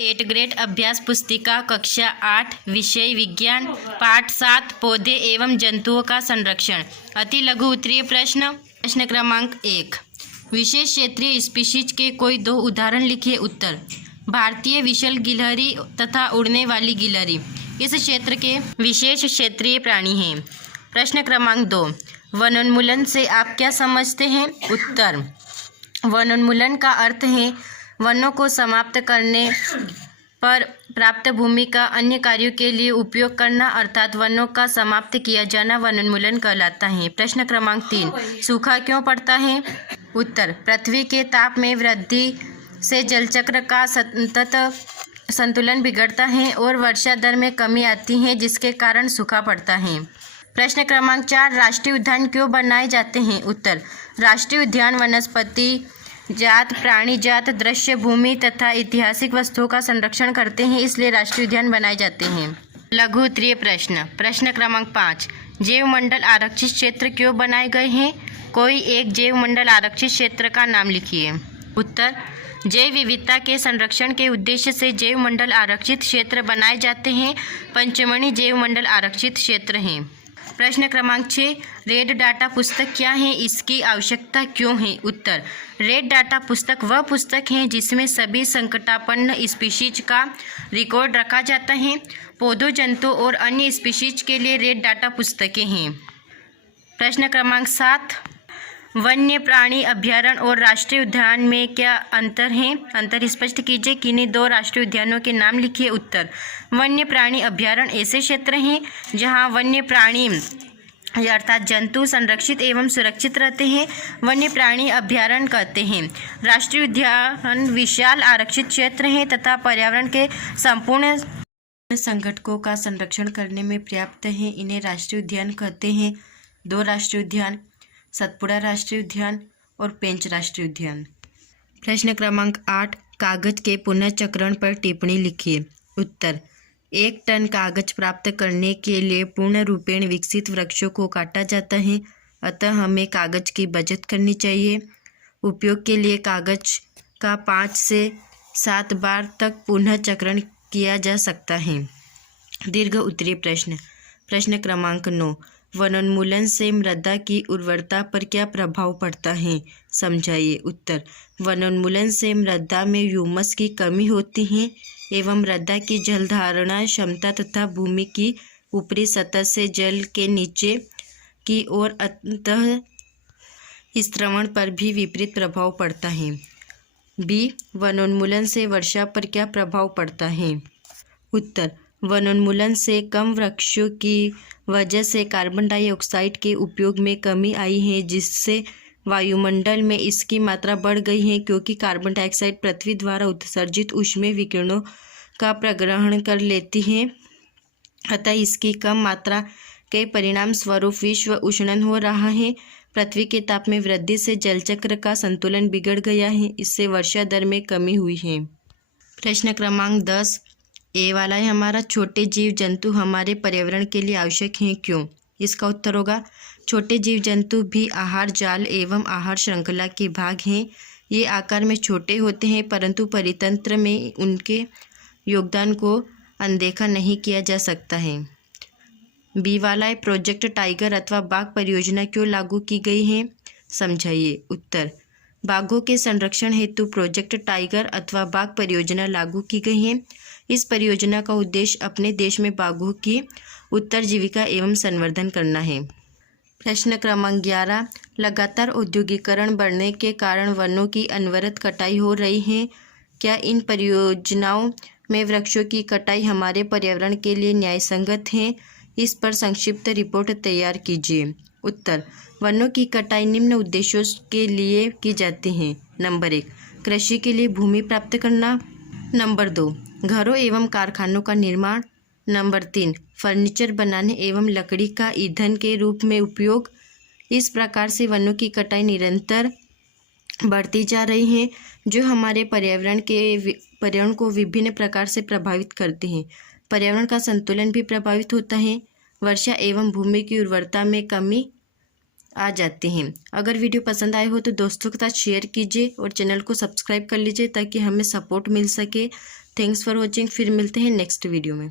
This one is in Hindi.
8 ग्रेड अभ्यास पुस्तिका कक्षा 8 विषय विज्ञान पाठ 7 पौधे एवं जंतुओं का संरक्षण। अति लघु उत्तरीय प्रश्न। प्रश्न क्रमांक 1, विशेष क्षेत्रीय स्पीशीज के कोई 2 उदाहरण लिखिए। उत्तर, भारतीय विशल गिलहरी तथा उड़ने वाली गिलहरी इस क्षेत्र के विशेष क्षेत्रीय प्राणी हैं। प्रश्न क्रमांक 2, वनोन्मूलन से आप क्या समझते हैं? उत्तर, वनोन्मूलन का अर्थ है वनों को समाप्त करने पर प्राप्त भूमि का अन्य कार्यों के लिए उपयोग करना, अर्थात वनों का समाप्त किया जाना वनोन्मूलन कहलाता है। प्रश्न क्रमांक 3, सूखा क्यों पड़ता है? उत्तर, पृथ्वी के ताप में वृद्धि से जलचक्र का सतत संतुलन बिगड़ता है और वर्षा दर में कमी आती है, जिसके कारण सूखा पड़ता है। प्रश्न क्रमांक 4, राष्ट्रीय उद्यान क्यों बनाए जाते हैं? उत्तर, राष्ट्रीय उद्यान वनस्पति जात, प्राणी जात, दृश्य भूमि तथा ऐतिहासिक वस्तुओं का संरक्षण करते हैं, इसलिए राष्ट्रीय उद्यान बनाए जाते हैं। लघु उत्तरीय प्रश्न। प्रश्न क्रमांक 5, जैव मंडल आरक्षित क्षेत्र क्यों बनाए गए हैं? कोई एक जैव मंडल आरक्षित क्षेत्र का नाम लिखिए। उत्तर, जैव विविधता के संरक्षण के उद्देश्य से जैव मंडल आरक्षित क्षेत्र बनाए जाते हैं। पंचमढ़ी जैव मंडल आरक्षित क्षेत्र हैं। प्रश्न क्रमांक 6, रेड डाटा पुस्तक क्या है? इसकी आवश्यकता क्यों है? उत्तर, रेड डाटा पुस्तक वह पुस्तक है जिसमें सभी संकटापन्न स्पीशीज का रिकॉर्ड रखा जाता है। पौधों, जंतुओं और अन्य स्पीशीज के लिए रेड डाटा पुस्तकें हैं। प्रश्न क्रमांक 7, वन्य प्राणी अभ्यारण्य और राष्ट्रीय उद्यान में क्या अंतर है? अंतर स्पष्ट कीजिए। किन्हीं 2 राष्ट्रीय उद्यानों के नाम लिखिए। उत्तर, वन्य प्राणी अभ्यारण्य ऐसे क्षेत्र हैं जहां वन्य प्राणी अर्थात जंतु संरक्षित एवं सुरक्षित रहते हैं, वन्य प्राणी अभ्यारण्य कहते हैं। राष्ट्रीय उद्यान विशाल आरक्षित क्षेत्र हैं तथा पर्यावरण के संपूर्ण संकटों का संरक्षण करने में पर्याप्त हैं, इन्हें राष्ट्रीय उद्यान कहते हैं। 2 राष्ट्रीय उद्यान, सतपुड़ा राष्ट्रीय उद्यान और पेंच राष्ट्रीय उद्यान। प्रश्न क्रमांक 8, कागज के पुनर्चक्रण पर टिप्पणी लिखिए। उत्तर, 1 टन कागज प्राप्त करने के लिए पूर्ण रूपेण विकसित वृक्षों को काटा जाता है, अतः हमें कागज की बचत करनी चाहिए। उपयोग के लिए कागज का 5 से 7 बार तक पुनर्चक्रण किया जा सकता है। दीर्घ उत्तरीय प्रश्न। प्रश्न क्रमांक 9, वनोन्मूलन से मृदा की उर्वरता पर क्या प्रभाव पड़ता है? समझाइए। उत्तर, वनोन्मूलन से मृदा में ह्यूमस की कमी होती है एवं मृदा की जल धारणा क्षमता तथा भूमि की ऊपरी सतह से जल के नीचे की ओर अंतः स्रवण पर भी विपरीत प्रभाव पड़ता है। बी, वनोन्मूलन से वर्षा पर क्या प्रभाव पड़ता है? उत्तर, वनोन्मूलन से कम वृक्षों की वजह से कार्बन डाइऑक्साइड के उपयोग में कमी आई है, जिससे वायुमंडल में इसकी मात्रा बढ़ गई है, क्योंकि कार्बन डाइऑक्साइड पृथ्वी द्वारा उत्सर्जित ऊष्मीय विकिरणों का प्रग्रहण कर लेती है, अतः इसकी कम मात्रा के परिणाम स्वरूप विश्व उष्णन हो रहा है। पृथ्वी के ताप में वृद्धि से जलचक्र का संतुलन बिगड़ गया है, इससे वर्षा दर में कमी हुई है। प्रश्न क्रमांक 10, ए वाला है हमारा, छोटे जीव जंतु हमारे पर्यावरण के लिए आवश्यक हैं, क्यों? इसका उत्तर होगा, छोटे जीव जंतु भी आहार जाल एवं आहार श्रृंखला के भाग हैं। ये आकार में छोटे होते हैं, परंतु परितंत्र में उनके योगदान को अनदेखा नहीं किया जा सकता है। बी वाला है, प्रोजेक्ट टाइगर अथवा बाघ परियोजना क्यों लागू की गई है? समझाइए। उत्तर, बाघों के संरक्षण हेतु प्रोजेक्ट टाइगर अथवा बाघ परियोजना लागू की गई है। इस परियोजना का उद्देश्य अपने देश में बाघों की उत्तरजीविका एवं संवर्धन करना है। प्रश्न क्रमांक 11, लगातार औद्योगिकरण बढ़ने के कारण वनों की अनवरत कटाई हो रही है। क्या इन परियोजनाओं में वृक्षों की कटाई हमारे पर्यावरण के लिए न्यायसंगत है? इस पर संक्षिप्त रिपोर्ट तैयार कीजिए। उत्तर, वनों की कटाई निम्न उद्देश्यों के लिए की जाती है। नंबर 1, कृषि के लिए भूमि प्राप्त करना। नंबर 2, घरों एवं कारखानों का निर्माण। नंबर 3, फर्नीचर बनाने एवं लकड़ी का ईंधन के रूप में उपयोग। इस प्रकार से वनों की कटाई निरंतर बढ़ती जा रही है, जो हमारे पर्यावरण को विभिन्न प्रकार से प्रभावित करते हैं। पर्यावरण का संतुलन भी प्रभावित होता है, वर्षा एवं भूमि की उर्वरता में कमी आ जाते हैं। अगर वीडियो पसंद आए हो तो दोस्तों के साथ शेयर कीजिए और चैनल को सब्सक्राइब कर लीजिए ताकि हमें सपोर्ट मिल सके। Thanks for watching. फिर मिलते हैं नेक्स्ट वीडियो में।